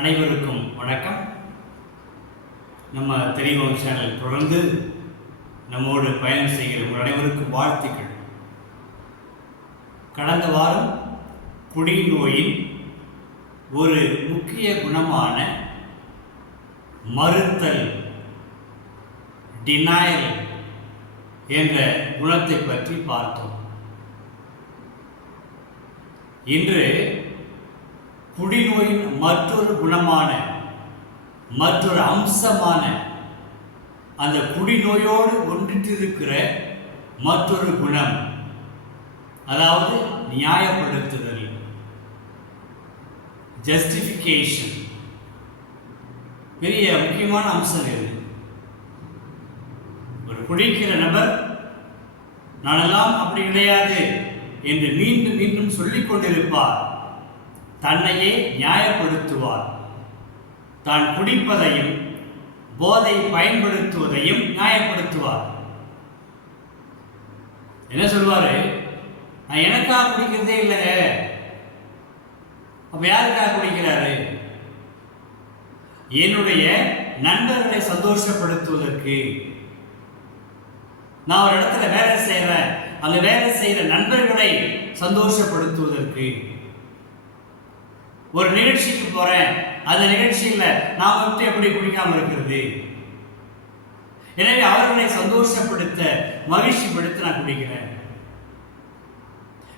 அனைவருக்கும் வணக்கம். நம்ம தெரிவோம் சேனல் தொடர்ந்து நம்மோடு பயணம் செய்கிற உங்கள் அனைவருக்கும் வாழ்த்துக்கள். கடந்த வாரம் குடிநோயின் ஒரு முக்கிய குணமான மறுத்தல் டினாயல் என்ற குணத்தை பற்றி பார்த்தோம். இன்று குடிநோயின் மற்றொரு குணமான மற்றொரு அம்சமான அந்த குடிநோயோடு ஒன்றிட்டிருக்கிற மற்றொரு குணம். அதாவது நியாயப்படுத்துதல். ஜஸ்டிஃபிகேஷன் பெரிய முக்கியமான அம்சம் இது. ஒரு குடிக்கிற நபர் நானெல்லாம் அப்படி கிடையாது என்று மீண்டும் மீண்டும் சொல்லிக் கொண்டிருப்பார். தன்னையே நியாயப்படுத்துவார். தான் குடிப்பதையும் போதை பயன்படுத்துவதையும் நியாயப்படுத்துவார். என்ன சொல்வாரு? நான் எனக்காக குடிக்கிறதே இல்லைங்க. அப்ப யாருக்காக குடிக்கிறாரு? என்னுடைய நண்பர்களை சந்தோஷப்படுத்துவதற்கு. நான் ஒரு இடத்துல வேலை செய்கிறேன் அந்த வேலை செய்கிற நண்பர்களை சந்தோஷப்படுத்துவதற்கு. ஒரு நிகழ்ச்சிக்கு போறேன். அந்த நிகழ்ச்சியில் நான் மட்டும் எப்படி குடிக்காம இருக்கிறது? எனவே அவர்களை சந்தோஷப்படுத்த மகிழ்ச்சிப்படுத்த நான் குடிக்கிறேன்.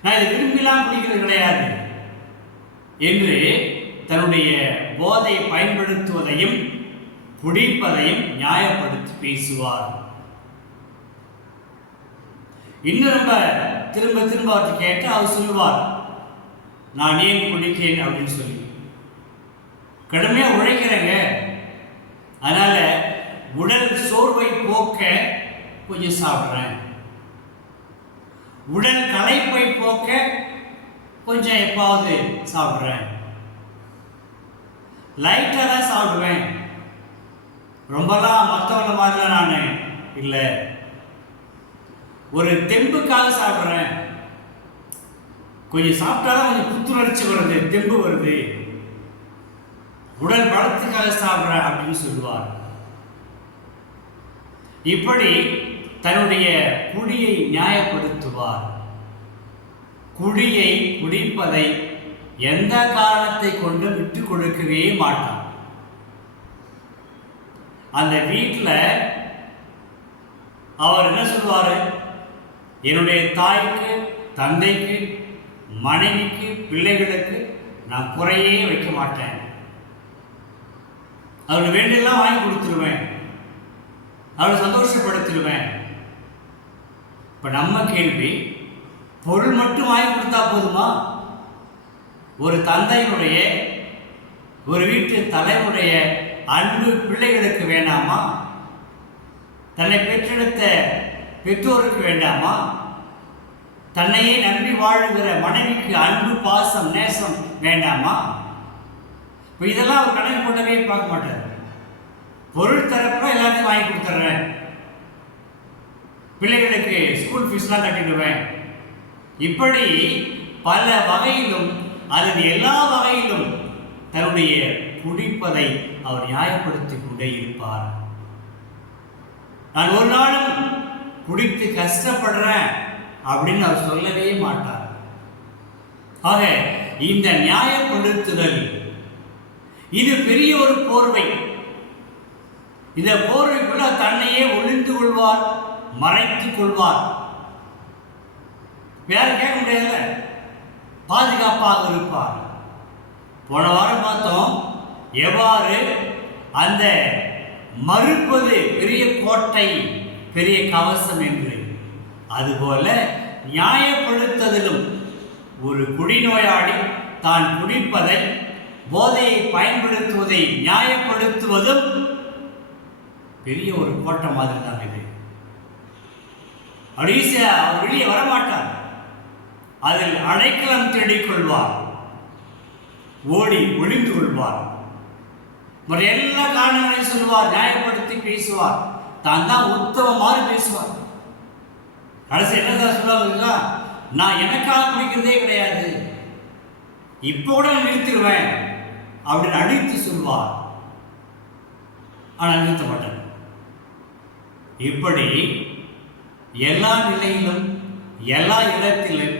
நான் இதை விரும்பிலாம் குடிக்கிறது கிடையாது. என்று தன்னுடைய போதை பயன்படுத்துவதையும் குடிப்பதையும் நியாயப்படுத்தி பேசுவார். இன்னும் ரொம்ப திரும்ப திரும்ப அவற்றை கேட்டு அவர் சொல்லுவார். நான் ஏன் குடிக்கிறேன் அப்படின்னு சொல்லி. கடுமையாக உழைக்கிறேங்க. அதனால உடல் சோர்வை போக்க கொஞ்சம் சாப்பிட்றேன். உடல் களைப்பை போக்க கொஞ்சம் எப்பாவது சாப்பிட்றேன். லைட்டாக தான் சாப்பிடுவேன். ரொம்பலாம் மற்றவங்க மாதிரிலாம் நான் இல்லை. ஒரு தெம்புக்காக சாப்பிட்றேன். கொஞ்சம் சாப்பிட்டாதான் கொஞ்சம் புத்துணர்ச்சி வருது தெம்பு வருது. உடல் பலத்துக்காக சாப்பிட்ற அப்படின்னு சொல்லுவார். இப்படி தன்னுடைய குடியை நியாயப்படுத்துவார். குடியை குடிப்பதை எந்த காரணத்தை கொண்டு விட்டு கொடுக்கவே மாட்டான் அந்த வீட்டில் அவர் என்ன சொல்லுவார்? என்னுடைய தாய்க்கு தந்தைக்கு மனைவிக்கு பிள்ளைகளுக்கு நான் குறையே வைக்க மாட்டேன். அவர்கள் வேண்டியெல்லாம் வாங்கி கொடுத்துருவேன். அவளை சந்தோஷப்படுத்திடுவேன். இப்போ நம்ம கேள்வி பொருள் மட்டும் வாங்கி கொடுத்தா போதுமா? ஒரு தந்தையினுடைய ஒரு வீட்டு தலைவனுடைய அன்பு பிள்ளைகளுக்கு வேண்டாமா? தன்னை பெற்றெடுத்த பெற்றோருக்கு வேண்டாமா? தன்னையே நம்பி வாழுகிற மனைவிக்கு அன்பு பாசம் நேசம் வேண்டாமா? இப்போ இதெல்லாம் அவர் கணக்கு போட்டவே பார்க்க மாட்டார். பொருள் தரப்ப எல்லாத்தையும் வாங்கி கொடுத்துட்றேன். பிள்ளைகளுக்கு ஸ்கூல் ஃபீஸ்லாம் கட்டிடுவேன். இப்படி பல வகையிலும் அல்லது எல்லா வகையிலும் தன்னுடைய குடிப்பதை அவர் நியாயப்படுத்தி கொண்டே இருப்பார். நான் ஒரு நாளும் குடித்து கஷ்டப்படுறேன். அப்படின்னு அவர் சொல்லவே மாட்டார். ஆக இந்த நியாயப்படுத்துதல் இது பெரிய ஒரு போர்வை. இந்த போர்வைக்குள்ள தன்னையே ஒளிந்து கொள்வார் மறைத்துக் கொள்வார். வேற கேட்க முடியாதுல்ல? பாதுகாப்பாக இருப்பார். போன வாரம் பார்த்தோம் எவ்வாறு அந்த மறுப்பது பெரிய கோட்டை பெரிய கவசம் என்று. அதுபோல நியாயப்படுத்துதலும் ஒரு குடிநோயாளி தான் குடிப்பதை போதையை பயன்படுத்துவதை நியாயப்படுத்துவதும் பெரிய ஒரு கோட்டை மாதிரி தான் இது. அடீசியா அவர் வெளியே வரமாட்டார். அதில் அடைக்கலம் தேடிக் கொள்வார் ஓடி ஒளிந்து கொள்வார். மற்ற எல்லா காரணங்களையும் சொல்வார் நியாயப்படுத்தி பேசுவார். தான் தான் உத்தமமாக பேசுவார். கடைசி என்ன சார் சொல்லாதுங்களா நான் எனக்காக குடிக்கிறதே கிடையாது. இப்போ கூட நான் நிறுத்திடுவேன். அப்படின்னு அடித்து சொல்வார். ஆனால் நிறுத்த மாட்டார் இப்படி எல்லா நிலையிலும் எல்லா இடத்திலும்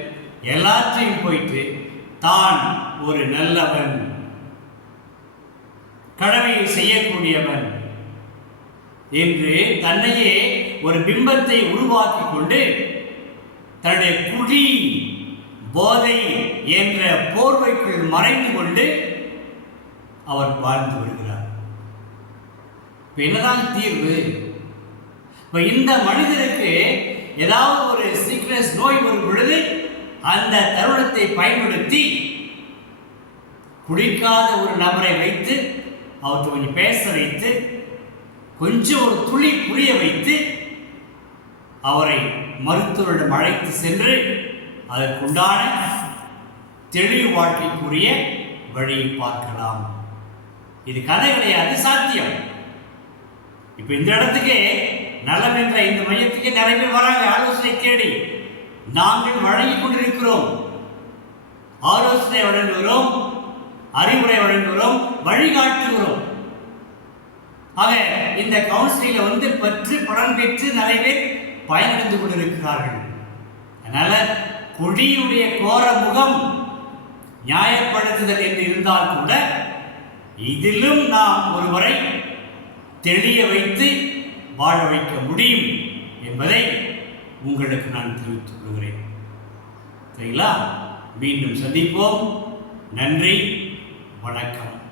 எல்லாத்தையும் போயிட்டு தான் ஒரு நல்லவன் கடமையை செய்யக்கூடியவன் என்று தன்னையே ஒரு பிம்பத்தை உருவாக்கி கொண்டு தன்னுடைய குழி போதை என்ற போர்வைக்குள் மறைந்து கொண்டு அவர் வாழ்ந்து வருகிறார். இப்ப என்னதான் தீர்வு? இப்ப இந்த மனிதருக்கு ஏதாவது ஒரு சீக்ரெஸ் நோய் வரும் பொழுது அந்த தருணத்தை பயன்படுத்தி குடிக்காத ஒரு நபரை வைத்து அவர்கிட்ட கொஞ்சம் பேச வைத்து கொஞ்சம் ஒரு துளி புரிய வைத்து அவரை மருத்துவரிடம் அழைத்து சென்று அதற்குண்டான தெளிவு வாழ்க்கைக்குரிய வழியை பார்க்கலாம். இது கதை கிடையாது சாத்தியம். இப்ப இந்த இடத்துக்கு நலம் என்ற இந்த மையத்துக்கு நிறைய பேர் வராங்க. ஆலோசனை தேடி நாங்கள் வழங்கிக் கொண்டிருக்கிறோம். ஆலோசனை வழங்குகிறோம் அறிவுரை வழங்குகிறோம் வழிகாட்டுகிறோம். ஆக இந்த கவுன்சிலில் வந்து பெற்று பலன் பெற்று நிறைய பேர் பயனடைந்து கொண்டிருக்கிறார்கள். அதனால் கொடியுடைய கோர முகம் நியாயப்படுத்துதல் என்று இருந்தால் கூட இதிலும் நாம் ஒருவரை தெளிய வைத்து வாழ வைக்க முடியும் என்பதை உங்களுக்கு நான் தெரிவித்துக் கொள்கிறேன். சரிங்களா? மீண்டும் சந்திப்போம். நன்றி. வணக்கம்.